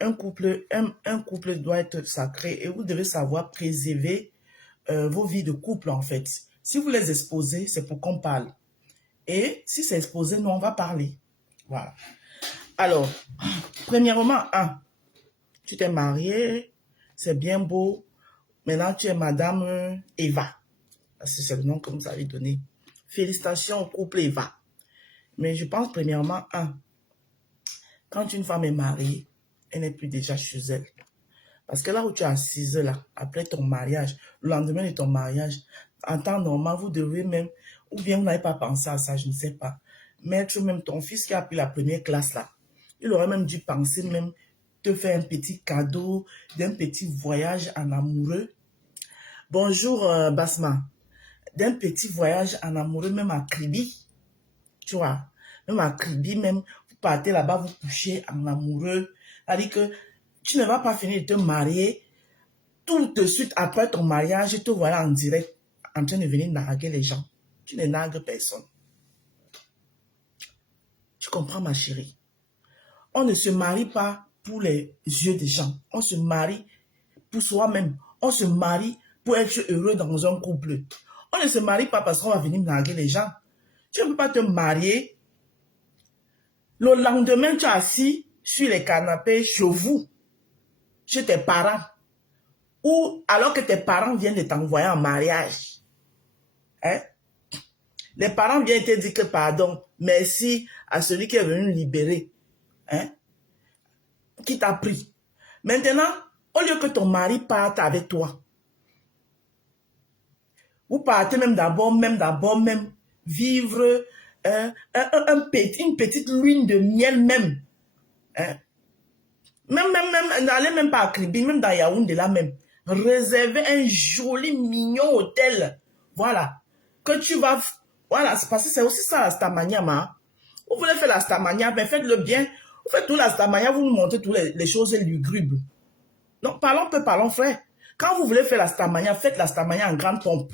un couple doit être sacré et vous devez savoir préserver vos vies de couple en fait. Si vous les exposez, c'est pour qu'on parle. Et si c'est exposé, nous on va parler. Voilà. Alors, premièrement, tu t'es marié, c'est bien beau. Maintenant, tu es Madame Eva. C'est le nom que vous avez donné. Félicitations au couple Eva. Mais je pense premièrement, quand une femme est mariée, elle n'est plus déjà chez elle. Parce que là où tu es assise, là, après ton mariage, le lendemain de ton mariage, en temps normal, vous devez même, ou bien vous n'avez pas pensé à ça, je ne sais pas, mettre même ton fils qui a pris la première classe, là, il aurait même dû penser même te faire un petit cadeau d'un petit voyage en amoureux. Bonjour, Basma. D'un petit voyage en amoureux, même à Kribi, tu vois, même à Kribi, même, vous partez là-bas, vous couchez en amoureux, c'est-à-dire que tu ne vas pas finir de te marier, tout de suite après ton mariage, te voilà en direct, en train de venir narguer les gens. Tu ne nargues personne. Tu comprends, ma chérie? On ne se marie pas pour les yeux des gens. On se marie pour soi-même. On se marie pour être heureux dans un couple. On ne se marie pas parce qu'on va venir narguer les gens. Tu ne peux pas te marier. Le lendemain, tu es assis sur les canapés chez vous, chez tes parents. Ou alors que tes parents viennent de t'envoyer en mariage. Hein? Les parents viennent te dire que pardon, merci à celui qui est venu libérer. Hein? Qui t'a pris. Maintenant, au lieu que ton mari parte avec toi, vous partez même d'abord, vivre une petite lune de miel même. Hein? N'allez même pas à Kribi, même dans Yaoundé là même. Réservez un joli, mignon hôtel. Voilà. Que tu vas... Voilà, c'est parce que c'est aussi ça la stamania, ma. Vous voulez faire la stamania, mais faites-le bien. Vous faites tout la stamania, vous nous montrez toutes les choses lugubres. Non, parlons, frère. Quand vous voulez faire la stamania, faites la stamania en grande pompe.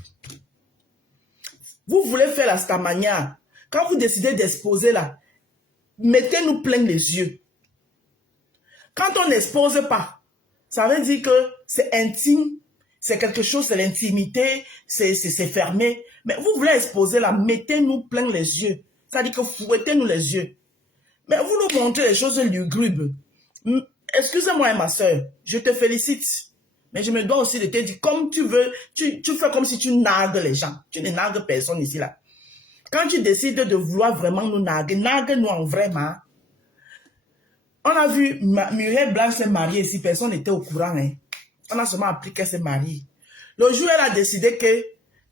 Vous voulez faire la stamania. Quand vous décidez d'exposer là, mettez-nous plein les yeux. Quand on n'expose pas, ça veut dire que c'est intime, c'est quelque chose, c'est l'intimité, c'est fermé. Mais vous voulez exposer là, mettez-nous plein les yeux. Ça veut dire que fouettez-nous les yeux. Mais vous nous montrez les choses lugubres. Excusez-moi, ma soeur, je te félicite. Mais je me dois aussi de te dire, comme tu veux, tu fais comme si tu nargues les gens. Tu ne nargues personne ici là. Quand tu décides de vouloir vraiment nous narguer, nargue-nous en vraiment. On a vu Muriel Blanc s'est mariée ici, personne n'était au courant. Hein. On a seulement appris qu'elle s'est mariée. Le jour où elle a décidé qu'elle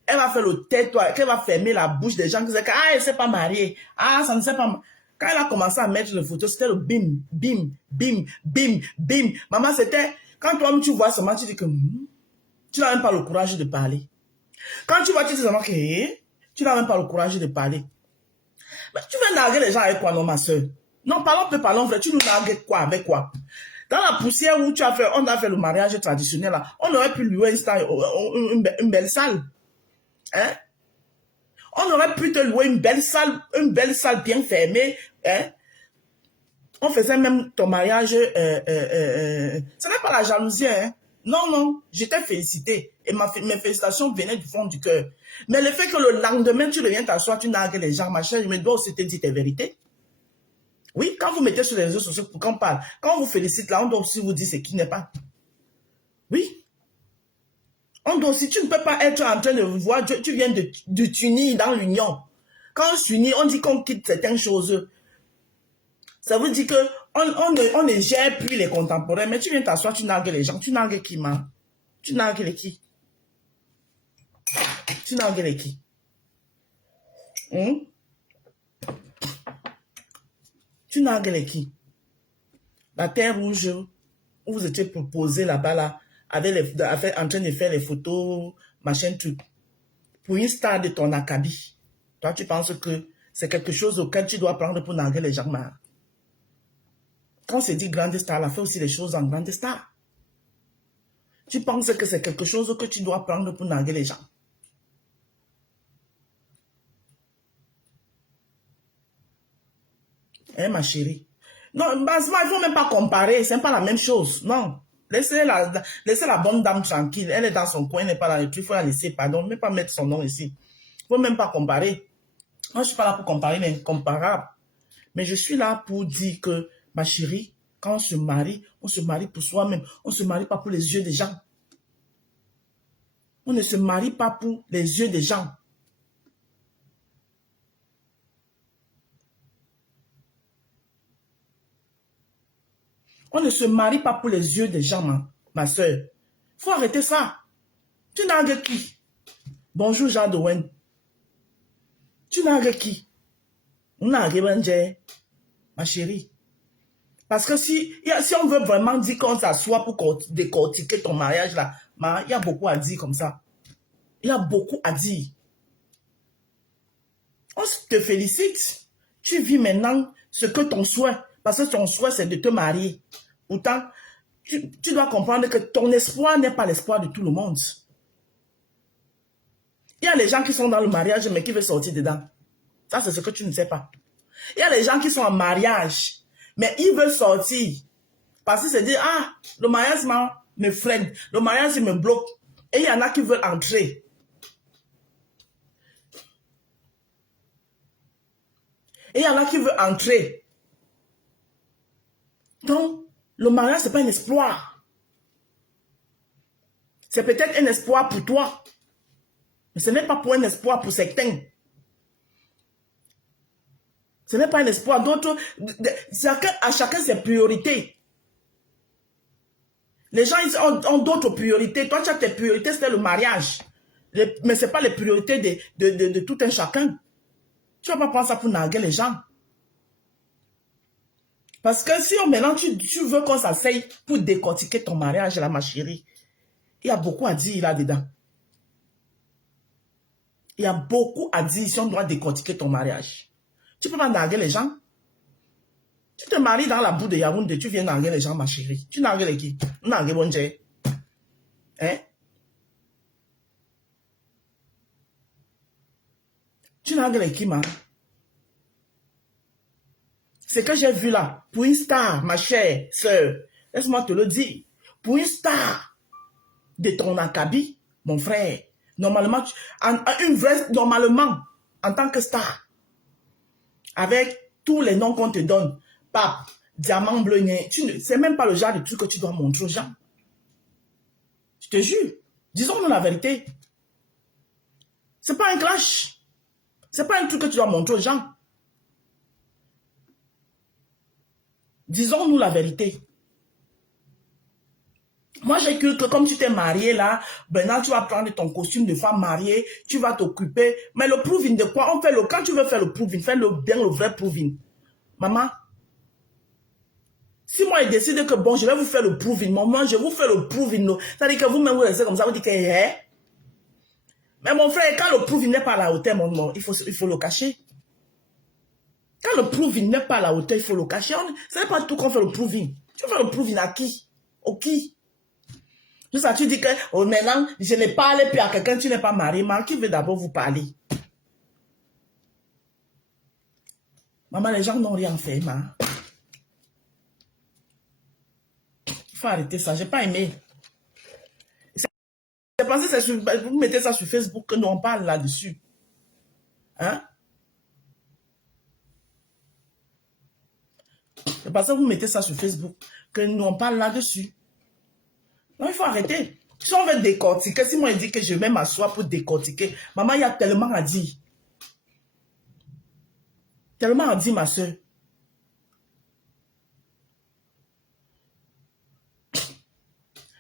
va faire le tais-toi, qu'elle va fermer la bouche des gens qui disaient elle ne s'est pas mariée. Ah, ça ne s'est pas... Quand elle a commencé à mettre les photos, c'était le bim, bim, bim, bim, bim. Maman, c'était... Quand toi-même tu vois seulement, tu dis que... tu n'as même pas le courage de parler. Quand tu vois, tu dis seulement que... tu n'as même pas le courage de parler. Mais tu veux narguer les gens avec quoi, non, ma soeur? Non, parlons vrai. Tu nous nargues quoi, avec quoi? Dans la poussière où on a fait le mariage traditionnel, là, on aurait pu louer une belle salle. Hein? On aurait pu te louer une belle salle bien fermée. Hein? On faisait même ton mariage. Ce n'est pas la jalousie. Hein? Non, je t'ai félicité. Et mes félicitations venaient du fond du cœur. Mais le fait que le lendemain, tu reviens t'asseoir, tu nargues les gens, machin, je me dois aussi te dire tes vérités. Oui, quand vous mettez sur les réseaux sociaux pour qu'on parle, quand on vous félicite là, on doit aussi vous dire ce qui n'est pas. Oui. On doit aussi, tu ne peux pas être en train de voir, tu viens de t'unir dans l'union. Quand on s'unit, on dit qu'on quitte certaines choses. Ça veut dire que on ne gère plus les contemporains, mais tu viens t'asseoir, tu nargues les gens. Tu nargues qui, man? Tu nargues les qui? Tu nargues les qui? Tu nargues les qui? La terre rouge, où vous étiez proposé là-bas, là, en train de faire les photos, machin, truc. Pour une star de ton acabit, toi, tu penses que c'est quelque chose auquel tu dois prendre pour narguer les gens. Quand on se dit grande star, elle fait aussi les choses en grande star. Tu penses que c'est quelque chose que tu dois prendre pour narguer les gens. Hein, ma chérie? Non, basement, il ne faut même pas comparer. Ce n'est pas la même chose. Non. Laissez la bonne dame tranquille. Elle est dans son coin, elle n'est pas dans le truc. Il faut la laisser, pardon. Ne pas mettre son nom ici. Il ne faut même pas comparer. Moi, je ne suis pas là pour comparer l'incomparable. Mais je suis là pour dire que, ma chérie, quand on se marie pour soi-même. On ne se marie pas pour les yeux des gens. On ne se marie pas pour les yeux des gens. On ne se marie pas pour les yeux des gens, ma soeur. Il faut arrêter ça. Tu n'as qui? Bonjour, Jean de Wen. Tu n'as qui? On a ma chérie. Parce que si on veut vraiment dire qu'on s'assoit pour décortiquer ton mariage, là, il y a beaucoup à dire comme ça. Il y a beaucoup à dire. On te félicite. Tu vis maintenant ce que ton souhait. Parce que ton souhait, c'est de te marier. Pourtant, tu dois comprendre que ton espoir n'est pas l'espoir de tout le monde. Il y a les gens qui sont dans le mariage, mais qui veulent sortir dedans. Ça, c'est ce que tu ne sais pas. Il y a les gens qui sont en mariage, mais ils veulent sortir. Parce qu'ils se disent, ah, le mariage me freine, le mariage me bloque. Et il y en a qui veulent entrer. Et il y en a qui veulent entrer. Donc, le mariage, ce n'est pas un espoir. C'est peut-être un espoir pour toi. Mais ce n'est pas pour un espoir pour certains. Ce n'est pas un espoir. D'autres, à chacun ses priorités. Les gens ils ont d'autres priorités. Toi, tu as tes priorités, c'est le mariage. Mais ce n'est pas les priorités de tout un chacun. Tu ne vas pas prendre ça pour narguer les gens. Parce que si maintenant tu veux qu'on s'asseye pour décortiquer ton mariage, là, ma chérie, il y a beaucoup à dire là-dedans. Il y a beaucoup à dire si on doit décortiquer ton mariage. Tu ne peux pas narguer les gens. Tu te maries dans la boue de Yaoundé, tu viens narguer les gens, ma chérie. Tu nargues les qui? Narguer bon Dieu. Hein? Tu nargues les qui, ma? Ce que j'ai vu là, pour une star, ma chère sœur, laisse-moi te le dire, pour une star de ton acabit, mon frère, normalement, normalement, en tant que star, avec tous les noms qu'on te donne, pape, diamant bleu, c'est même pas le genre de truc que tu dois montrer aux gens. Je te jure, disons-nous la vérité. C'est pas un clash. C'est pas un truc que tu dois montrer aux gens. Disons-nous la vérité. Moi, j'ai cru que comme tu t'es marié là, maintenant tu vas prendre ton costume de femme mariée, tu vas t'occuper. Mais le proving de quoi? Quand tu veux faire le proving, fais bien le vrai proving. Maman, si moi je décide que bon, je vais vous faire le proving, maman, je vous fais le proving. C'est-à-dire que vous-même vous restez comme ça, vous dites que mais mon frère, quand le proving n'est pas à la hauteur, il faut le cacher. Quand le proving n'est pas à la hauteur, il faut le cacher. Ce n'est pas tout qu'on fait le proving. Tu fais le proving à qui? Au qui? Tout ça, tu dis que oh, maintenant, je ne parle plus à quelqu'un, tu n'es pas marié. Mais qui veut d'abord vous parler? Maman, les gens n'ont rien fait, ma. Il faut arrêter ça. Je n'ai pas aimé. C'est parce que vous mettez ça sur Facebook que nous on parle là-dessus. Hein? C'est parce que vous mettez ça sur Facebook que nous on parle là-dessus. Non, il faut arrêter. Si on veut décortiquer, si moi je dis que je vais m'asseoir pour décortiquer, maman, il y a tellement à dire. Tellement à dire, ma soeur.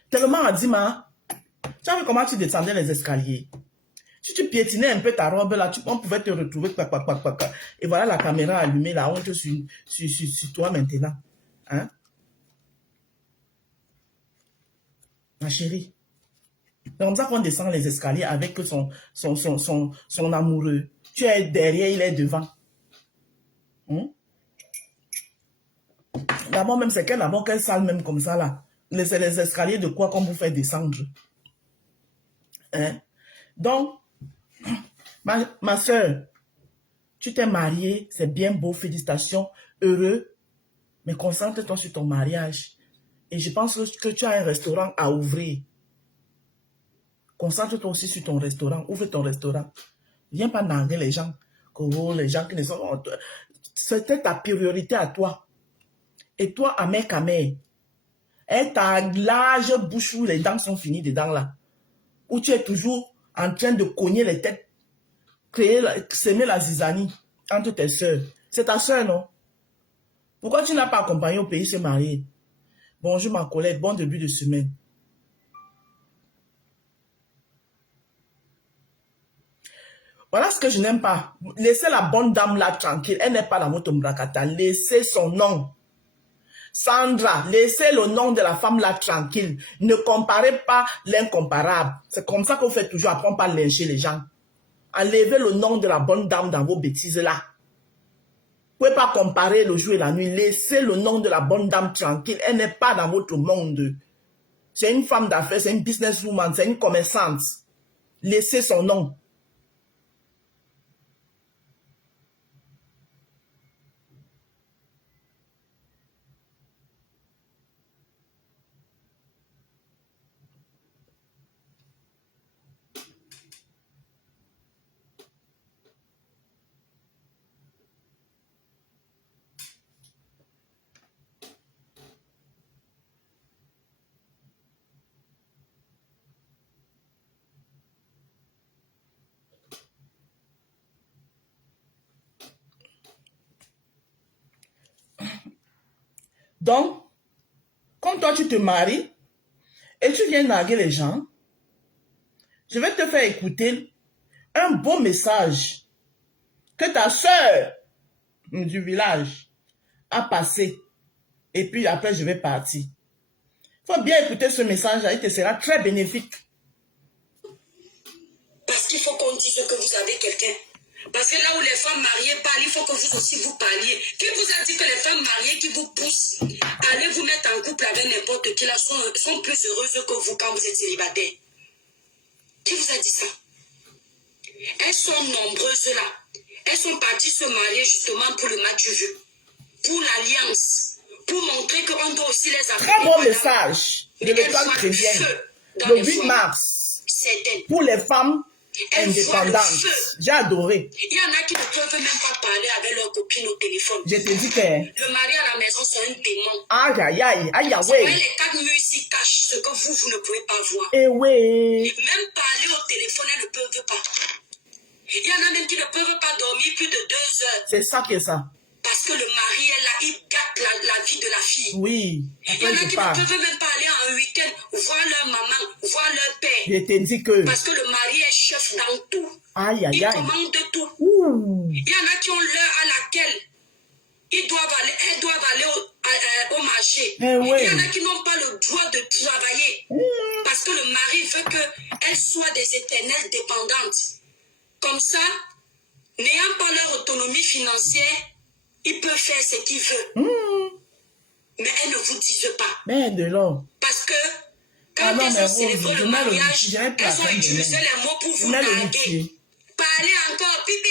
Tellement à dire, ma. Tu as vu comment tu descendais les escaliers? Si tu piétinais un peu ta robe là, on pouvait te retrouver. Et voilà la caméra allumée là, on te sur toi maintenant. Hein? Ma chérie. C'est comme ça qu'on descend les escaliers avec son amoureux. Tu es derrière, il est devant. D'abord même, c'est quelle salle même comme ça là. Les escaliers de quoi qu'on vous fait descendre. Hein? Donc, ma soeur, tu t'es mariée, c'est bien beau, félicitations, heureux. Mais concentre-toi sur ton mariage. Et je pense que tu as un restaurant à ouvrir. Concentre-toi aussi sur ton restaurant. Ouvre ton restaurant. Viens pas narguer les gens. Les gens qui ne sont... C'était ta priorité à toi. Et toi, à mec, et ta large bouche où les dents sont finies dedans là. Où tu es toujours en train de cogner les têtes. S'aimer la zizanie entre tes soeurs. C'est ta soeur, non? Pourquoi tu n'as pas accompagné au pays se marier? Bonjour ma collègue, bon début de semaine. Voilà ce que je n'aime pas. Laissez la bonne dame là tranquille. Elle n'est pas dans votre mbrakata. Laissez son nom. Sandra, laissez le nom de la femme là tranquille. Ne comparez pas l'incomparable. C'est comme ça qu'on fait toujours. Après, on pas lyncher les gens. Enlevez le nom de la bonne dame dans vos bêtises là. Vous ne pouvez pas comparer le jour et la nuit. Laissez le nom de la bonne dame tranquille. Elle n'est pas dans votre monde. C'est une femme d'affaires, c'est une businesswoman, c'est une commerçante. Laissez son nom. Donc, quand toi tu te maries et tu viens narguer les gens, je vais te faire écouter un beau message que ta soeur du village a passé. Et puis après, je vais partir. Il faut bien écouter ce message-là, il te sera très bénéfique. Parce qu'il faut qu'on dise que vous avez quelqu'un. Parce que là où les femmes mariées parlent, il faut que vous aussi vous parliez. Qui vous a dit que les femmes mariées qui vous poussent à aller vous mettre en couple avec n'importe qui là sont plus heureuses que vous quand vous êtes célibataire? Qui vous a dit ça? Elles sont nombreuses là. Elles sont parties se marier justement pour le match, pour l'alliance, pour montrer qu'on doit aussi les appeler. Très bon message de l'école chrétienne. Le 8 mars. Pour les femmes indépendantes. J'ai adoré. Il y en a qui ne peuvent même pas parler avec leurs copines au téléphone. Je te dis que... Le mari à la maison, c'est un démon. Aïe, aïe, aïe, aïe, Ouais, aïe. les quatre murs ici cachent ce que vous ne pouvez pas voir. Eh oui. Même parler au téléphone, elles ne peuvent pas. Il y en a même qui ne peuvent pas dormir plus de 2 heures. C'est ça qui est ça. Parce que le mari est là, il gâte la vie de la fille. Oui. Il y en a qui ne peuvent même pas aller en week-end, voir leur maman, voir leur père. Je te dis que... Parce que le mari est chef dans tout. Aïe, aïe, il aïe. commande tout. Ouh. Il y en a qui ont l'heure à laquelle elles doivent aller au marché. Eh oui. Il y en a qui n'ont pas le droit de travailler. Parce que le mari veut qu'elles soient des éternelles dépendantes. Comme ça, n'ayant pas leur autonomie financière, il peut faire ce qu'il veut. Mais elles ne vous disent pas. Mais de l'eau. Parce que quand elles ont célébré le mariage, elles ont utilisé les mots pour vous narguer. Parler encore, pipi,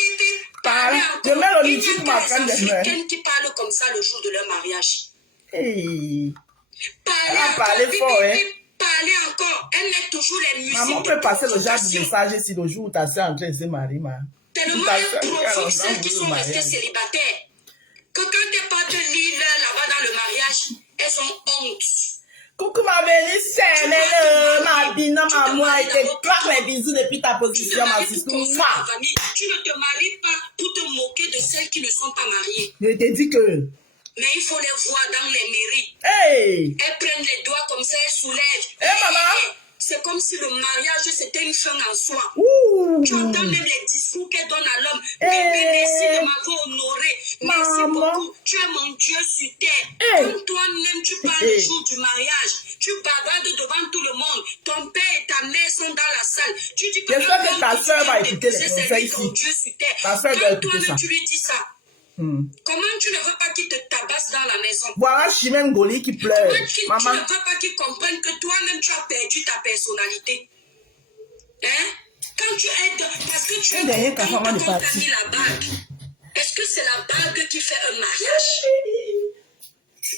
parler encore. Il n'y a que les Africaines qui parlent comme ça le jour de leur mariage. Hey. Parler encore, parler encore. Elle met toujours les musiques. Maman peut passer le genre de message si le jour où ta soeur est en train de se marier. Tellement elle provoque celles qui sont restées célibataires. Que quand elles partent lire là-bas dans le mariage, elles ont honte. Coucou ma belle-sœur, ma bina, ma moi, et te claque les bisous depuis ta position, ma sister. Tu ne te maries pas pour te moquer de celles qui ne sont pas mariées. Je te dis que... Mais il faut les voir dans les mairies. Hey! Elles prennent les doigts comme ça, elles soulèvent. Eh, maman! C'est comme si le mariage, c'était une fin en soi. Ouh. Tu entends même les discours qu'elle donne à l'homme. Bébé, merci de m'avoir honoré. Merci beaucoup. Tu es mon Dieu sur terre. Quand toi-même, tu parles le jour du mariage, tu bavardes devant tout le monde. Ton père et ta mère sont dans la salle. Tu dis que ta soeur va écouter les conseils ici. Dieu sur terre. Ta soeur doit écouter ça. Toi-même, tu lui dis ça. Comment tu ne veux pas qu'il te tabasse dans la maison? Voilà Chimène Goli qui pleure. Maman. Tu ne veux pas qu'il comprenne que toi-même tu as perdu ta personnalité. Hein? Quand tu aides, parce que tu es quand on t'a mis la bague. Est-ce que c'est la bague qui fait un mariage?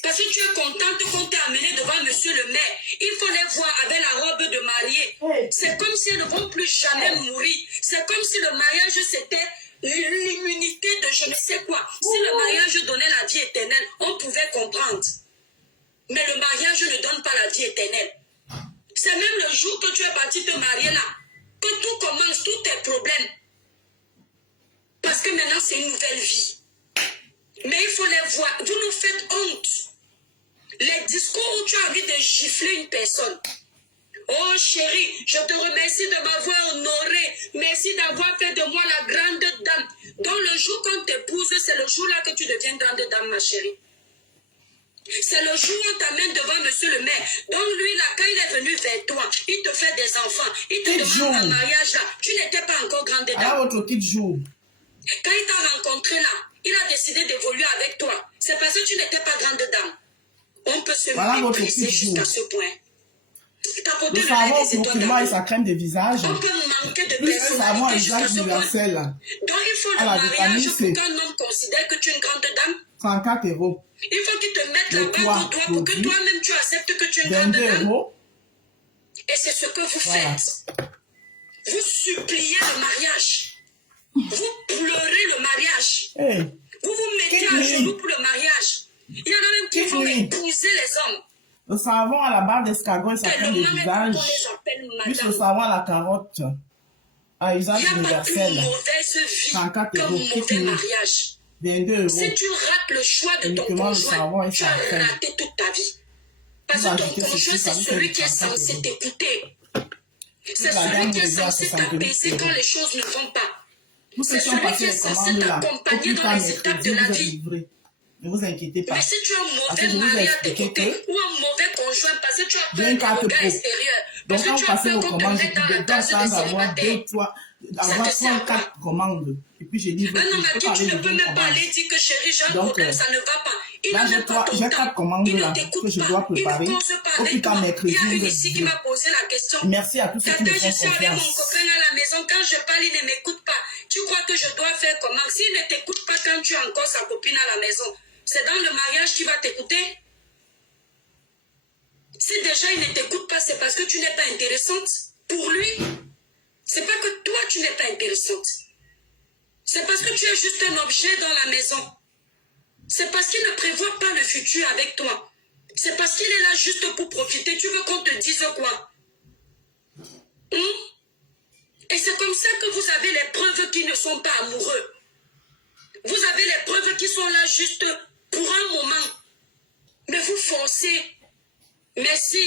Parce que tu es contente qu'on t'ait amené devant monsieur le maire. Il faut les voir avec la robe de mariée. C'est comme s'ils ne vont plus jamais mourir. C'est comme si le mariage c'était l'immunité de je ne sais quoi. Si le mariage donnait la vie éternelle, on pouvait comprendre. Mais le mariage ne donne pas la vie éternelle. C'est même le jour que tu es parti te marier là, que tout commence, tous tes problèmes. Parce que maintenant c'est une nouvelle vie. Mais il faut les voir. Vous nous faites honte. Les discours où tu as envie de gifler une personne. Oh chérie, je te remercie de m'avoir honoré. Merci d'avoir fait de moi la grande dame. Donc le jour qu'on t'épouse, c'est le jour là que tu deviens grande dame, ma chérie. C'est le jour où on t'amène devant monsieur le maire. Donc lui là, quand il est venu vers toi, il te fait des enfants. Il te demande un mariage là. Tu n'étais pas encore grande dame. Alors votre petit jour. Quand il t'a rencontré là, il a décidé d'évoluer avec toi. C'est parce que tu n'étais pas grande dame. On peut se mépriser jusqu'à ce point. Le savon pour primaire et sa crème de visage. On peut manquer de Plus un savon à personnalité visage jusqu'à ce point. universel. Donc il faut le mariage pour qu'un homme considère que tu es une grande dame. 34 €. Il faut qu'il te mette la bague au doigt pour que toi-même tu acceptes que tu es une grande 22 dame. €. Et c'est ce que vous faites. Vous suppliez le mariage. Vous pleurez le mariage. Hey. Vous vous mettez à genoux pour le mariage. Il y en a même qui vont épouser les hommes. Le savon à la barre d'escargot et sa crème de visage. Plus le savon à la carotte. À usage universel. Il n'y a pas une mauvaise vie 34 qu'un €. mauvais mariage. 22 €. Si tu rates le choix de ton conjoint, tu as raté toute ta vie. Parce que ton conjoint, c'est celui qui est censé t'écouter. C'est celui qui est censé t'apaiser quand les choses ne vont pas. C'est celui qui est censé t'accompagner dans les étapes de la vie. Ne vous inquiétez pas. Mais si tu as un mauvais mari à tes côtés ou un mauvais conjoint, parce que tu as peur du regard extérieur, parce donc, que tu as peur qu'on te mette dans la case de avoir célibataire, 3, 4 commandes. Et puis j'ai dit, un homme à qui tu ne peux même pas aller dire que chérie, j'ai un problème, ça ne va pas. Il n'a même pas ton j'ai 4 temps. commandes Il là ne que t'écoute je pas. dois Il préparer. ne cause pas Au avec plus tard toi. mercredi, Il y a une vous ici qui m'a posé la question. Merci à tous ceux qui me Je font suis avec mon confiance. copain à la maison. Quand je parle, il ne m'écoute pas. Tu crois que je dois faire comment? S'il ne t'écoute pas quand tu as encore sa copine à la maison, c'est dans le mariage qu'il va t'écouter? Si déjà il ne t'écoute pas, c'est parce que tu n'es pas intéressante pour lui. C'est pas que toi tu n'es pas intéressante. C'est parce que tu es juste un objet dans la maison. C'est parce qu'il ne prévoit pas le futur avec toi. C'est parce qu'il est là juste pour profiter. Tu veux qu'on te dise quoi? Et c'est comme ça que vous avez les preuves qui ne sont pas amoureux. Vous avez les preuves qui sont là juste pour un moment. Mais vous forcez. Merci,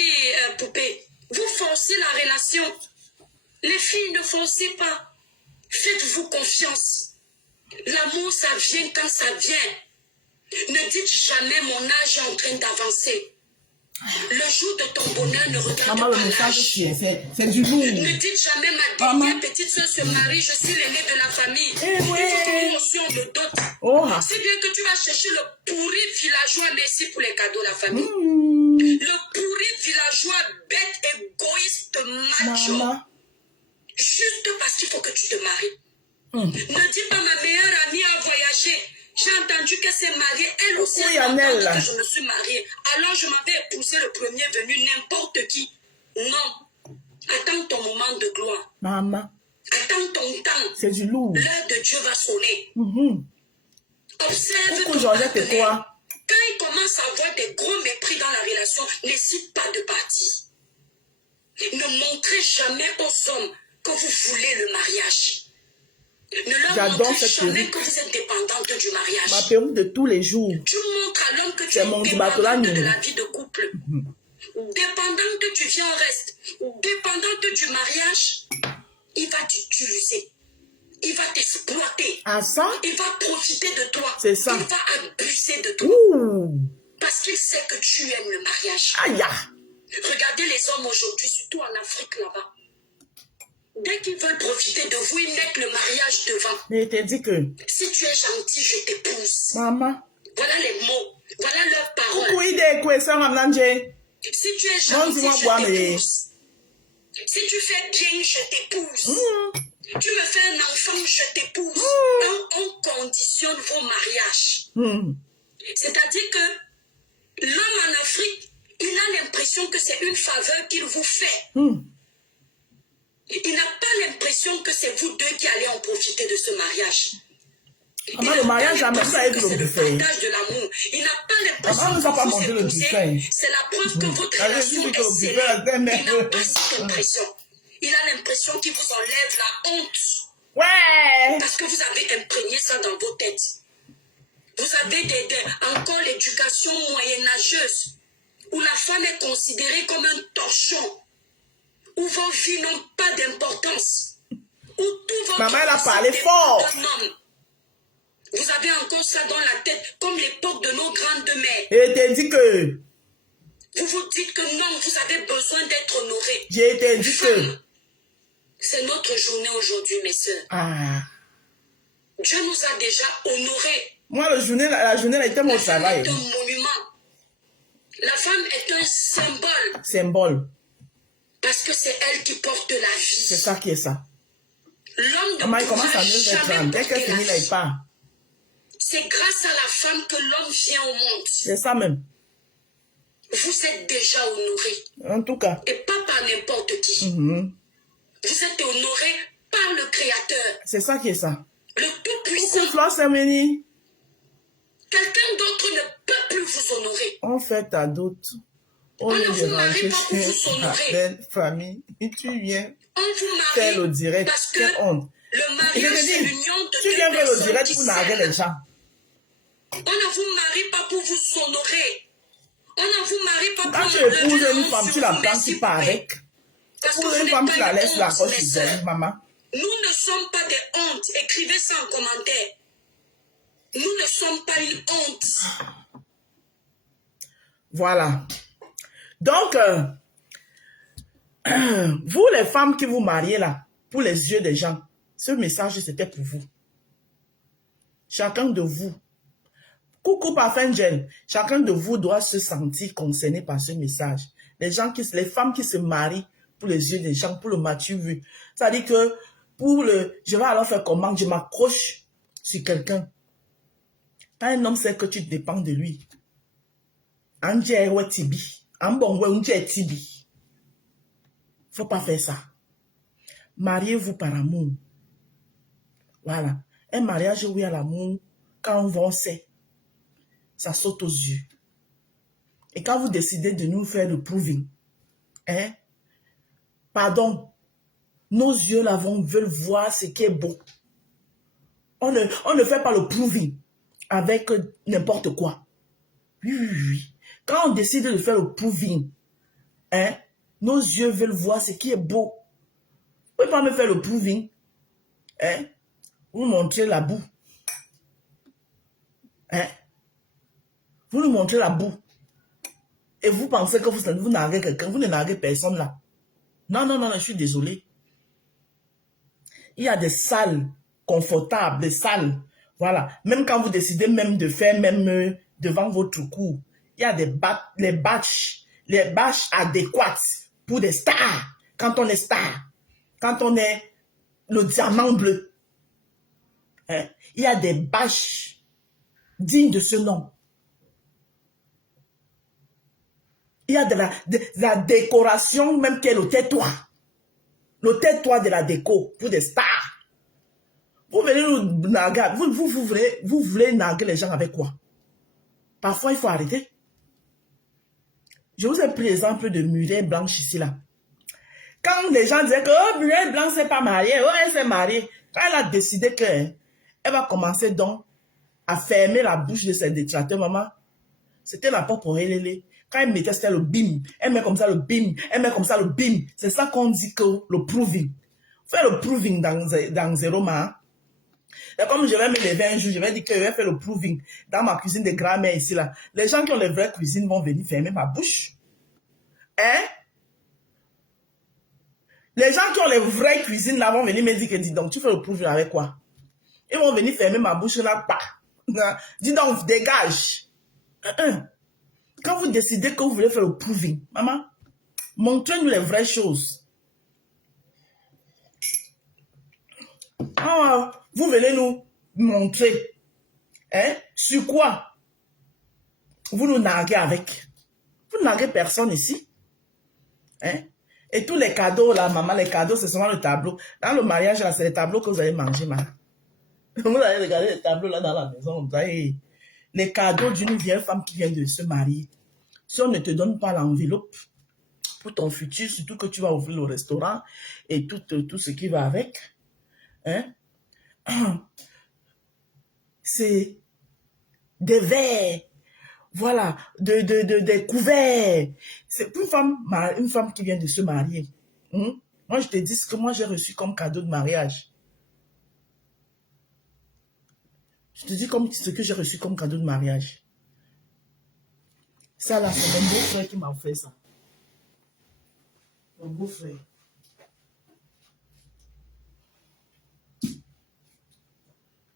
poupée. Vous forcez la relation. Les filles, ne forcez pas. Faites-vous confiance. L'amour, ça vient quand ça vient. Ne dites jamais mon âge est en train d'avancer. Le jour de ton bonheur ne regarde Maman, pas le message l'âge. qui est fait, c'est du lourd. Ne dites jamais ma dernière petite soeur se marie, je suis l'aîné de la famille. Eh ouais. Il faut que nous aussi on le dote. Oh. C'est bien que tu vas chercher le pourri villageois, merci pour les cadeaux, la famille. Le pourri villageois bête, égoïste, macho. Maman. Juste parce qu'il faut que tu te maries. Ne dis pas ma meilleure amie a voyagé. J'ai entendu qu'elle s'est mariée. Elle aussi a entendu que je me suis mariée. Alors je m'avais épousé le premier venu, n'importe qui. Non. Attends ton moment de gloire. Maman. Attends ton temps. C'est du lourd. L'heure de Dieu va sonner. Observe Pourquoi ton Georgette et partenaire. toi? Quand il commence à avoir des gros mépris dans la relation, n'hésite pas de partir. Ne montrez jamais aux hommes que vous voulez le mariage. Ne leur montrez jamais que vous êtes dépendante du mariage. Ma perruque de tous les jours. Tu montres à l'homme que tu es dépendante de la vie de couple. Dépendante du viens reste. Dépendante du mariage. Il va t'utiliser. Il va t'exploiter. Ah ça? Il va profiter de toi. C'est ça. Il va abuser de toi. Parce qu'il sait que tu aimes le mariage. Aïe. Regardez les hommes aujourd'hui, surtout en Afrique là-bas. Dès qu'ils veulent profiter de vous, ils mettent le mariage devant. Mais je t'ai dit que... Si tu es gentil, je t'épouse. Maman. Voilà les mots. Voilà leurs paroles. Si tu es gentil, je t'épouse. Si tu fais bien, je t'épouse. Tu me fais un enfant, je t'épouse. On conditionne vos mariages. C'est-à-dire que L'homme en Afrique, il a l'impression que c'est une faveur qu'il vous fait. Il n'a pas l'impression que c'est vous deux qui allez en profiter de ce mariage. Maman, le mariage a même pas été le buffet. Partage de l'amour. Il n'a pas l'impression Maman nous a pas mangé le buffet. c'est la preuve que votre relation est scellée. Il n'a pas cette impression. Il a l'impression qu'il vous enlève la honte. Ouais. Parce que vous avez imprégné ça dans vos têtes. Vous avez encore l'éducation moyenâgeuse, où la femme est considérée comme un torchon, où vos vies n'ont pas d'importance, où tout votre Maman, elle a parlé fort. Vous avez encore ça dans la tête, comme l'époque de nos grandes mères. Et t'ai dit que... Vous vous dites que non, vous avez besoin d'être honoré. J'ai été dit que... C'est notre journée aujourd'hui, mes soeurs. Ah. Dieu nous a déjà honorés. Moi, la journée a été mon travail. La femme est un monument. La femme est un symbole. Symbole. Parce que c'est elle qui porte la vie. C'est ça qui est ça. L'homme Maman, ne il commence à jamais dès qu'elle finit là, il part. C'est grâce à la femme que l'homme vient au monde. C'est ça même. Vous êtes déjà honoré. En tout cas. Et pas par n'importe qui. Vous êtes honoré par le Créateur. C'est ça qui est ça. Le Tout-Puissant. Flore Semeni. Quelqu'un d'autre ne peut plus vous honorer. On fait à d'autres. On ne est vous marie pas pour vous chez honorer. belle famille. Et tu viens On vous faire le marie direct. parce que Quelle honte. le mariage, c'est l'union de Tu deux viens faire le personnes direct qui pour narguer les s'aiment. gens. On ne vous marie pas pour vous honorer. On ne vous marie pas Quand pour tu enlever épouses la une honte femme, sur tu la vous, prends, mais s'il tu pars vous plaît. avec. Parce que Pour vous une n'êtes femme, pas tu la une laisses la honte, roche mes sur sœurs. elle, maman. Nous ne sommes pas des hontes. Écrivez ça en commentaire. Nous ne sommes pas une honte. Voilà. Donc, vous les femmes qui vous mariez là, pour les yeux des gens, ce message c'était pour vous. Chacun de vous. Coucou Parfum Gel. Chacun de vous doit se sentir concerné par ce message. Les femmes qui se marient pour les yeux des gens, pour le mature vu. Ça dit que je vais alors faire comment? Je m'accroche sur quelqu'un. Quand un homme sait que tu dépends de lui, faut pas faire ça. Mariez-vous par amour. Voilà. Un mariage, oui, à l'amour, quand on sait, ça saute aux yeux. Et quand vous décidez de nous faire le proving, pardon, nos yeux là veulent voir ce qui est beau. On ne fait pas le proving avec n'importe quoi. Oui. Quand on décide de faire le proving, nos yeux veulent voir ce qui est beau. Vous ne pouvez pas me faire le proving. Vous montrez la boue. Vous nous montrez la boue. Et vous pensez que vous narguez quelqu'un. Vous ne narguez personne là. Non, je suis désolé. Il y a des salles confortables, des salles. Voilà. Même quand vous décidez même de faire, même devant votre cour, il y a les bâches adéquates pour des stars. Quand on est star, quand on est le diamant bleu, il y a des bâches dignes de ce nom. Il y a de la décoration même qui est le tais-toi. Le tais-toi de la déco pour des stars. Vous venez nous narguer. Vous voulez narguer les gens avec quoi? Parfois, il faut arrêter. Je vous ai pris l'exemple de Muriel Blanche ici, là. Quand les gens disaient que Muriel Blanche ne s'est pas mariée, elle s'est mariée. Quand elle a décidé qu'elle va commencer donc à fermer la bouche de ses détracteurs, maman, c'était la porte pour elle. Quand elle mettait, c'était le bim. Elle met comme ça le bim. Elle met comme ça le bim. C'est ça qu'on dit que le proving. Faire le proving dans zéro ma. Et comme je vais me lever un jour, je vais dire que je vais faire le proving dans ma cuisine de grand-mère ici là. Les gens qui ont les vraies cuisines vont venir fermer ma bouche. Les gens qui ont les vraies cuisines là vont venir me dire que dis donc, tu fais le proving avec quoi? Ils vont venir fermer ma bouche là, pas. Dis donc, dégage. Quand vous décidez que vous voulez faire le proving, maman, montrez-nous les vraies choses. Vous venez nous montrer. Sur quoi? Vous nous narguez avec. Vous ne narguez personne ici. Hein? Et tous les cadeaux, là, maman, les cadeaux, c'est seulement le tableau. Dans le mariage, là, c'est les tableaux que vous allez manger, maman. Vous allez regarder les tableaux, là, dans la maison. Vous allez... Les cadeaux d'une vieille femme qui vient de se marier. Si on ne te donne pas l'enveloppe pour ton futur, surtout que tu vas ouvrir le restaurant et tout ce qui va avec, hein? C'est des verres, voilà, des couverts. C'est une femme qui vient de se marier. Moi, je te dis ce que moi j'ai reçu comme cadeau de mariage. Je te dis comme ce que j'ai reçu comme cadeau de mariage. Ça là, c'est mon beau-frère qui m'a offert ça. Mon beau-frère.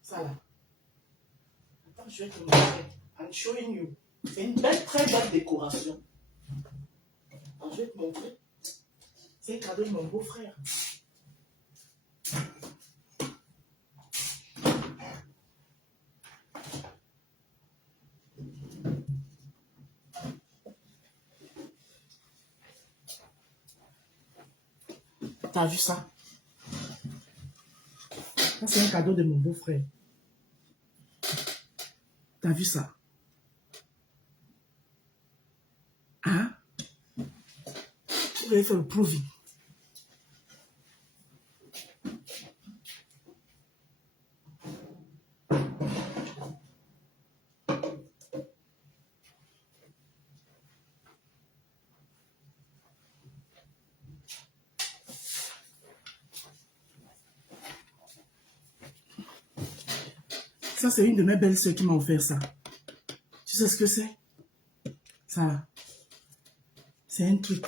Ça là. Attends, je vais te montrer. I'm showing you. C'est une belle, très belle décoration. Attends, je vais te montrer. C'est un cadeau de mon beau-frère. T'as vu ça? Ça, c'est un cadeau de mon beau-frère. T'as vu ça? Hein? Vous allez faire le proving. Ça, c'est une de mes belles-sœurs qui m'a offert ça. Tu sais ce que c'est? Ça, c'est un truc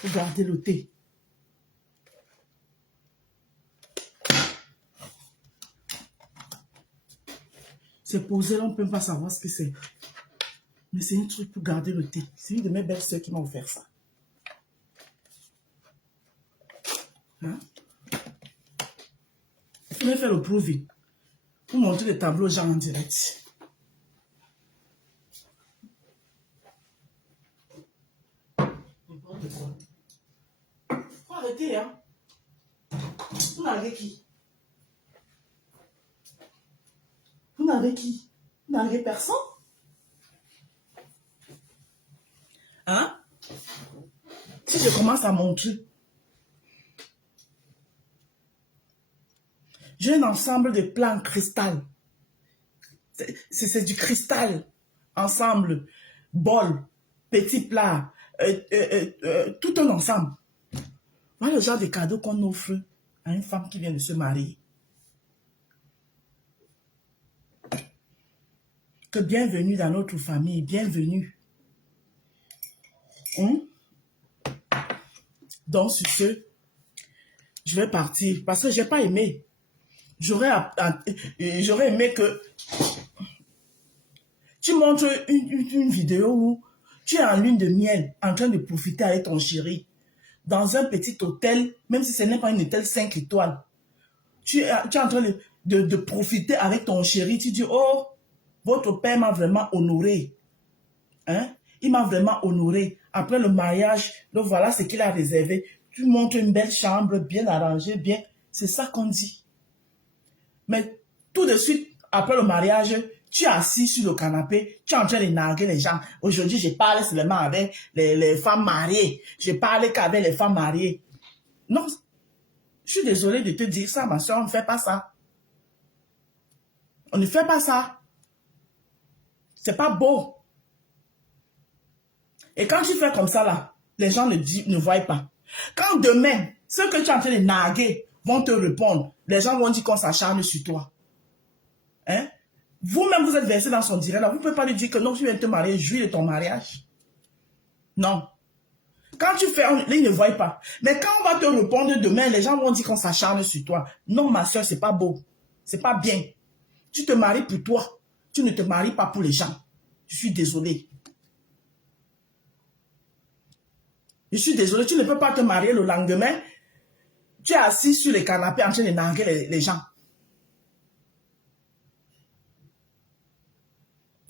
pour garder le thé. C'est posé là, on ne peut pas savoir ce que c'est. Mais c'est un truc pour garder le thé. C'est une de mes belles-sœurs qui m'a offert ça. Hein? Je vais faire le proving. Pour montrer le tableau aux gens en direct. N'importe quoi. Faut arrêter, hein. Vous n'avez qui? Vous n'avez qui? Vous n'avez personne? Hein? Si je commence à montrer, j'ai un ensemble de plats en cristal. C'est du cristal. Ensemble. Bol, petits plats, tout un ensemble. Voilà le genre de cadeau qu'on offre à une femme qui vient de se marier. Que bienvenue dans notre famille, bienvenue. Donc, sur ce, je vais partir parce que je n'ai pas aimé. J'aurais aimé que tu montres une vidéo où tu es en lune de miel, en train de profiter avec ton chéri, dans un petit hôtel, même si ce n'est pas un hôtel 5 étoiles. Tu es en train de profiter avec ton chéri. Tu dis, oh, votre père m'a vraiment honoré. Hein? Il m'a vraiment honoré. Après le mariage, donc voilà ce qu'il a réservé. Tu montres une belle chambre, bien arrangée, bien. C'est ça qu'on dit. Mais tout de suite, après le mariage, tu es assis sur le canapé, tu es en train de narguer les gens. Aujourd'hui, je parle seulement avec les femmes mariées. Je parle qu'avec les femmes mariées. Non, je suis désolée de te dire ça, ma soeur, on ne fait pas ça. On ne fait pas ça. C'est pas beau. Et quand tu fais comme ça, là, les gens ne voient pas. Quand demain, ceux que tu es en train de narguer vont te répondre, les gens vont dire qu'on s'acharne sur toi. Hein? Vous-même, vous êtes versé dans son direct, là. Vous ne pouvez pas lui dire que non, tu viens de te marier, jouis de ton mariage. Non. Quand tu fais, ils ne voient pas. Mais quand on va te répondre demain, les gens vont dire qu'on s'acharne sur toi. Non, ma soeur, c'est pas beau. C'est pas bien. Tu te maries pour toi. Tu ne te maries pas pour les gens. Je suis désolée. Je suis désolée, tu ne peux pas te marier le lendemain. Tu es assis sur les canapés en train de narguer les gens.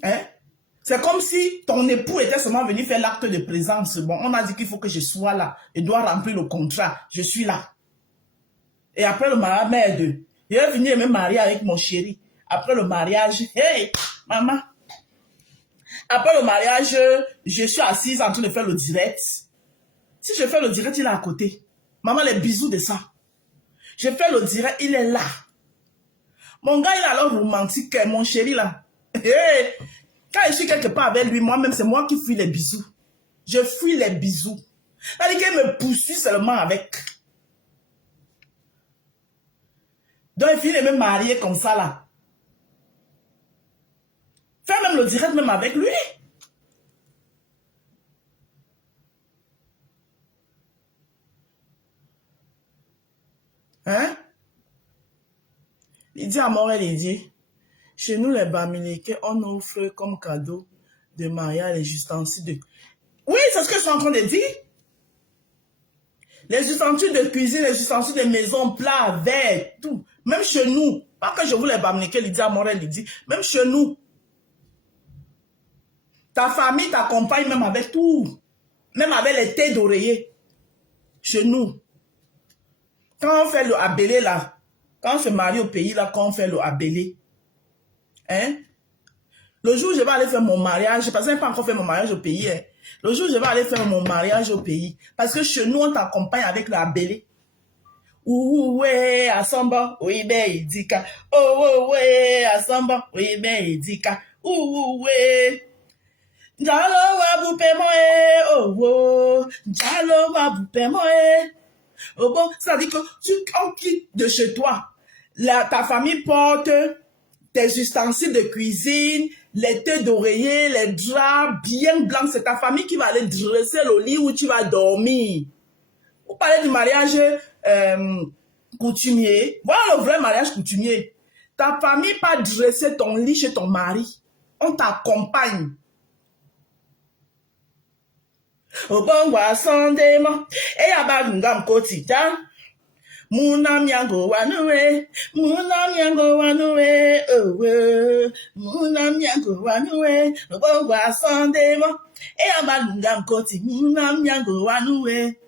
Hein? C'est comme si ton époux était seulement venu faire l'acte de présence. Bon, on a dit qu'il faut que je sois là. Je dois remplir le contrat. Je suis là. Et après le mariage, merde. Je vais venir me marier avec mon chéri. Après le mariage, hey, maman. Après le mariage, je suis assise en train de faire le direct. Si je fais le direct, il est à côté. Maman, les bisous de ça. Je fais le direct, il est là. Mon gars, il est alors romantique, mon chéri là. Hey. Quand je suis quelque part avec lui, moi-même, c'est moi qui fuis les bisous. Je fuis les bisous. C'est-à-dire qu'il me poursuit seulement avec. Donc, il finit de me marier comme ça, là. Faire même le direct, même avec lui. Hein? Il dit à Morel, il dit, chez nous, les Bamileke, on offre comme cadeau de mariage les ustensiles de... Oui, c'est ce que je suis en train de dire. Les ustensiles de cuisine, les ustensiles de maison, plats, verres, tout. Même chez nous. Pas que je voulais Bamileke, il dit à Morel, il dit, même chez nous. Ta famille t'accompagne même avec tout. Même avec les thés d'oreiller. Chez nous. Quand on fait le abélé là, quand on se marie au pays là, quand on fait le abélé, hein? Le jour où je vais aller faire mon mariage, parce que je n'ai pas encore fait mon mariage au pays, hein? Le jour où je vais aller faire mon mariage au pays, parce que chez nous, on t'accompagne avec le abélé. Ouh, ouais, à Samba, oui, ben, il dit qu'à. Oh, ouais, à Samba, oui, ben, il dit qu'à. Ouh, ouais. Jalo wa boupe moe, oh, jalo wa boupe moe. Oh bon, ça dit que tu quittes de chez toi. Ta famille porte tes ustensiles de cuisine, les thés d'oreiller, les draps bien blancs. C'est ta famille qui va aller dresser le lit où tu vas dormir. Vous parlez du mariage coutumier. Voilà le vrai mariage coutumier. Ta famille va dresser ton lit chez ton mari. On t'accompagne. Obongwa sondema eyabagungam kotita munamyango wanue owe munamyango wanue obongwa sondema eyabagungam koti munamyango wanue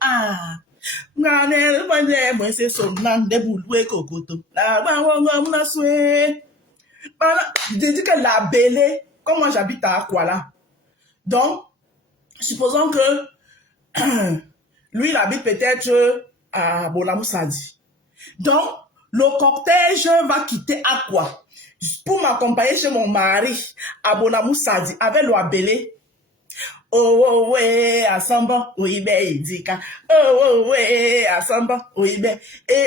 ngane bande mwese somnande bulwe kokoto la bawongo mnaswe voilà dit que la Bélé comme moi j'habite à Akwala donc supposons que lui, il habite peut-être à Bolamoussadi. Donc, le cortège va quitter Aqua pour m'accompagner chez mon mari à Bolamoussadi avec le abélé. Oh, ouais, à Samba, oui, ben, il dit oh, ouais, à Samba, oui, ben. Et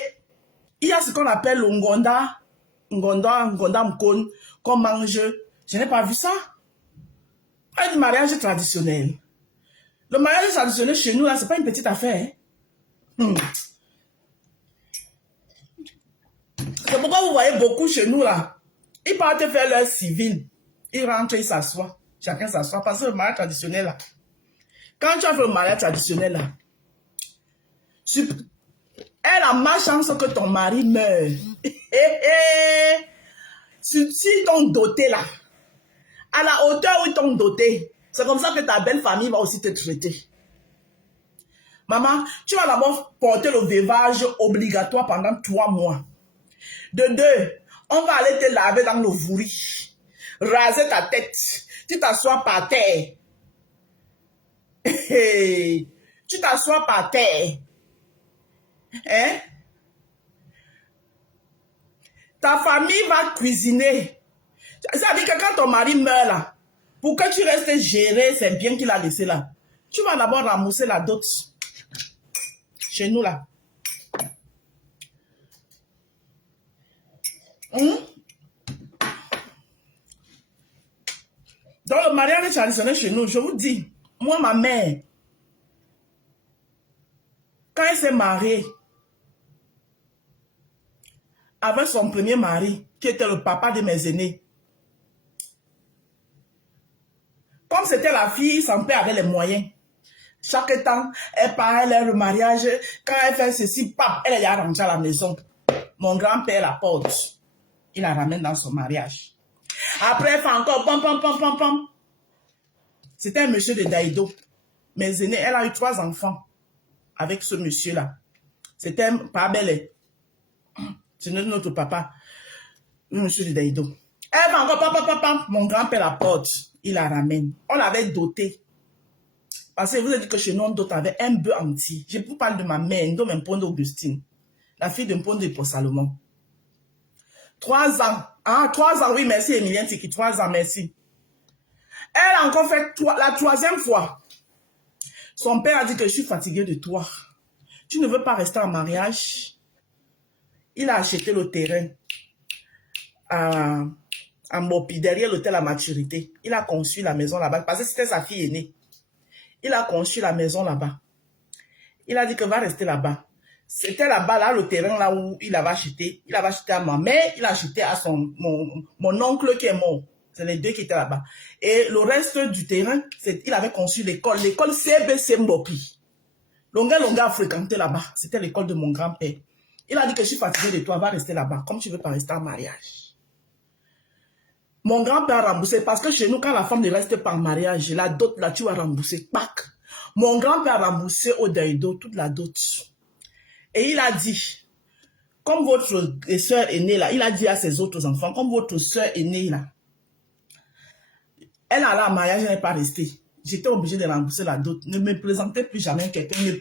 il y a ce qu'on appelle le Ngonda Mkon, qu'on mange. Je n'ai pas vu ça. Un mariage traditionnel. Le mariage traditionnel chez nous, là, c'est pas une petite affaire. Hein? C'est pourquoi vous voyez beaucoup chez nous, là. Ils partent faire leur civil. Ils rentrent, ils s'assoient. Chacun s'assoit. Parce que le mariage traditionnel, là. Quand tu as fait le mariage traditionnel, là, elle a ma chance que ton mari meure. Si ils t'ont doté, là, à la hauteur où ils t'ont doté, c'est comme ça que ta belle famille va aussi te traiter. Maman, tu vas d'abord porter le veuvage obligatoire pendant 3 mois. De 2, on va aller te laver dans le vouri. Raser ta tête. Tu t'assois par terre. Tu t'assois par terre. Hein? Ta famille va cuisiner. Ça veut dire que quand ton mari meurt là, pour que tu restes géré, c'est bien qu'il a laissé là. Tu vas d'abord ramasser la dot. Chez nous là. Dans le mariage traditionnel chez nous, je vous dis, moi, ma mère, quand elle s'est mariée avec son premier mari, qui était le papa de mes aînés, comme c'était la fille, son père avait les moyens. Chaque temps, elle part, elle a le mariage. Quand elle fait ceci, pap, elle est rentrée à la maison. Mon grand-père la porte. Il la ramène dans son mariage. Après, elle fait encore pom, pom, pom, pom, pom. C'était un monsieur de Daïdo. Mes aînés, elle a eu 3 enfants avec ce monsieur-là. C'était pas belle. C'est notre papa. Le monsieur de Daïdo. Elle va encore, papa, mon grand-père la porte. Il la ramène. On l'avait doté. Parce que vous avez dit que chez nous, on dote avec un bœuf entier. Je vous parle de ma mère, Ndo Mponde Augustine. La fille de Mponde pour Salomon. 3 ans. Ah, 3 ans, oui, merci Emilien Tiki. 3 ans, merci. Elle a encore fait la 3e fois. Son père a dit que je suis fatiguée de toi. Tu ne veux pas rester en mariage. Il a acheté le terrain à Mopi, derrière l'hôtel à Maturité. Il a conçu la maison là-bas, parce que c'était sa fille aînée. Il a conçu la maison là-bas. Il a dit que va rester là-bas. C'était là-bas, là, le terrain là où il avait acheté. Il avait acheté à ma mère, il a acheté à mon oncle qui est mort. C'est les 2 qui étaient là-bas. Et le reste du terrain, il avait conçu l'école. L'école CBC Mopi. Longa a fréquenté là-bas. C'était l'école de mon grand-père. Il a dit que je suis fatigué de toi, va rester là-bas. Comme tu ne veux pas rester en mariage. Mon grand-père a remboursé. Parce que chez nous, quand la femme ne reste pas en mariage, la dot, là, tu vas rembourser. Pac. Mon grand-père a remboursé au Daïdo toute la dot. Et il a dit, comme votre soeur aînée là, il a dit à ses autres enfants, comme votre soeur aînée là, elle allait en mariage, elle n'est pas restée. J'étais obligée de rembourser la dot. Ne me présentez plus jamais quelqu'un. Je ne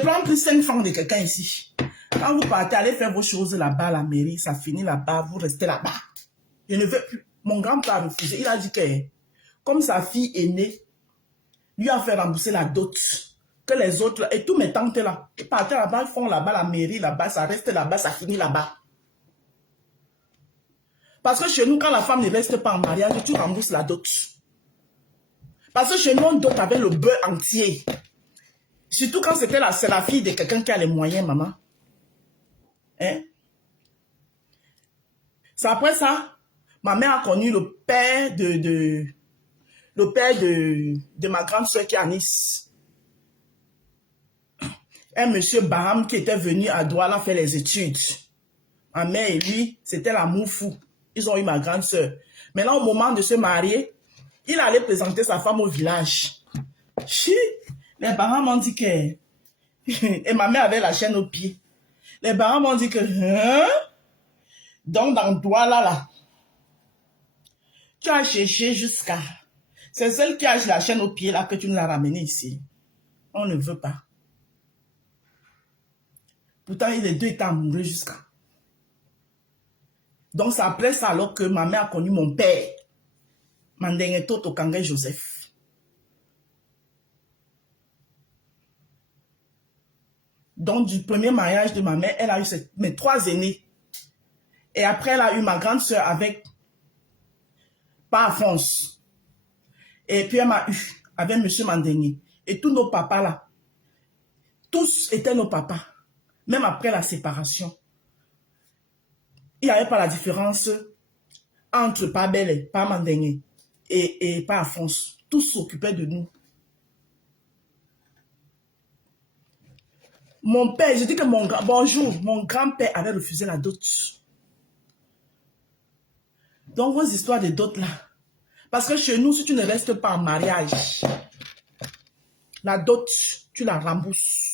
prends plus 5 francs de quelqu'un ici. Quand vous partez, allez faire vos choses là-bas à la mairie, ça finit là-bas, vous restez là-bas. Je ne veux plus. Mon grand-père a refusé. Il a dit que, comme sa fille aînée, lui a fait rembourser la dot. Que les autres, et tous mes tantes là, ils partent là-bas, ils font là-bas la mairie, là-bas, ça reste là-bas, ça finit là-bas. Parce que chez nous, quand la femme ne reste pas en mariage, tu rembourses la dot. Parce que chez nous, on dote avec le bœuf entier. Surtout quand c'est la fille de quelqu'un qui a les moyens, maman. Hein? C'est après ça, ma mère a connu le père de ma grande soeur qui est à Nice. Un monsieur Baham qui était venu à Douala faire les études. Ma mère et lui, c'était l'amour fou. Ils ont eu ma grande soeur. Maintenant, au moment de se marier, il allait présenter sa femme au village. Les Baham m'ont dit que... Et ma mère avait la chaîne au pied. Les Baham m'ont dit que... Hein? Donc, dans Douala, là, tu as cherché jusqu'à... C'est celle qui a la chaîne au pied, là, que tu nous as ramenée ici. On ne veut pas. Pourtant, les 2 étaient amoureux jusqu'à. Donc, c'est après ça alors que ma mère a connu mon père. Mandengue Toto Kangé Joseph. Donc, du premier mariage de ma mère, elle a eu mes 3 aînés. Et après, elle a eu ma grande soeur avec Alphonse. Et puis, elle m'a eu avec M. Mandengue. Et tous nos papas là, tous étaient nos papas. Même après la séparation. Il n'y avait pas la différence entre Pabelle, Pa Mandengue et Pa Alphonse. Tous s'occupaient de nous. Mon père, je dis que mon grand-père avait refusé la dot. Donc, vos histoires de dot là. Parce que chez nous, si tu ne restes pas en mariage, la dot, tu la rembourses.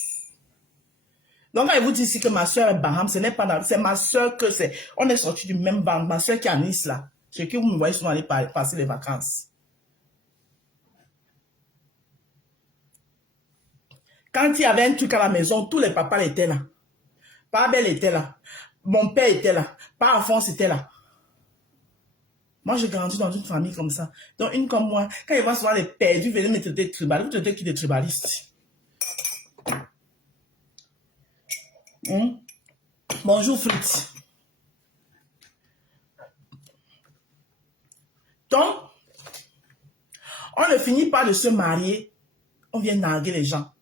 Donc, quand je vous dis ici que ma soeur est Baham, ce n'est pas dans... C'est ma soeur que c'est... On est sorti du même banc. Ma soeur qui est à Nice, là. Chez qui vous me voyez souvent aller passer les vacances. Quand il y avait un truc à la maison, tous les papas étaient là. Pa Belle était là. Mon père était là. Pa Alphonse était là. Moi, j'ai grandi dans une famille comme ça. Donc, une comme moi, quand il va souvent les perdus, venez me traiter de tribaliste. Vous traitez qui de tribaliste? Bonjour Fritz. Donc, on ne finit pas de se marier, on vient narguer les gens.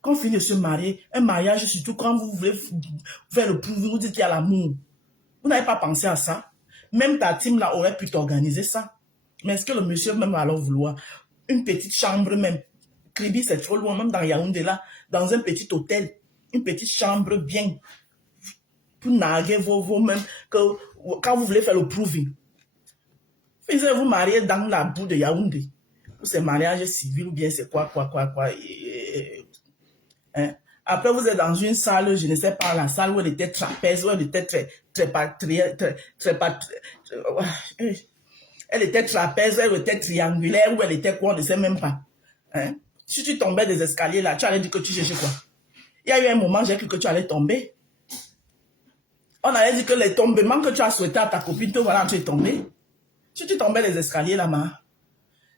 Quand on finit de se marier, un mariage, surtout quand vous voulez faire le prouver, vous dites qu'il y a l'amour. Vous n'avez pas pensé à ça. Même ta team là aurait pu t'organiser ça. Mais est-ce que le monsieur même va alors vouloir une petite chambre même? Kribi, c'est trop loin, même dans Yaoundé là, dans un petit hôtel. Une petite chambre bien pour narguer vos mêmes, que quand vous voulez faire le proving. Vous allez vous marier dans la boue de Yaoundé. Ou c'est mariage civil ou bien c'est quoi. Hein? Après, vous êtes dans une salle, je ne sais pas, la salle où elle était trapèze, où elle était elle était trapèze, elle était triangulaire, où elle était quoi, on ne sait même pas. Hein? Si tu tombais des escaliers là, tu allais dire que tu cherchais quoi? Il y a eu un moment, j'ai cru que tu allais tomber. On allait dire que les tombements que tu as souhaité à ta copine, te voilà, tu es tombé. Si tu tombais les escaliers là-bas,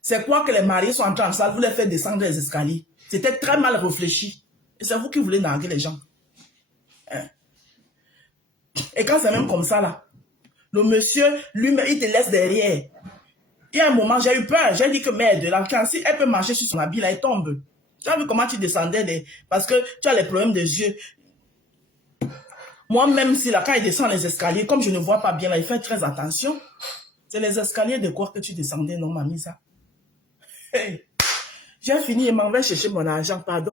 c'est quoi que les mariés sont entrés en salle, vous les faites descendre les escaliers. C'était très mal réfléchi. Et c'est vous qui voulez narguer les gens. Hein? Et quand c'est même comme ça là, le monsieur, lui, il te laisse derrière. Il y a un moment, j'ai eu peur. J'ai dit que merde, quand si elle peut marcher sur son habit là, elle tombe. Tu as vu comment tu descendais parce que tu as les problèmes des yeux. Moi-même, si là, quand il descend les escaliers, comme je ne vois pas bien là, il fait très attention. C'est les escaliers de quoi que tu descendais, non, mamie, ça? Hey. J'ai fini et m'en vais chercher mon argent, pardon.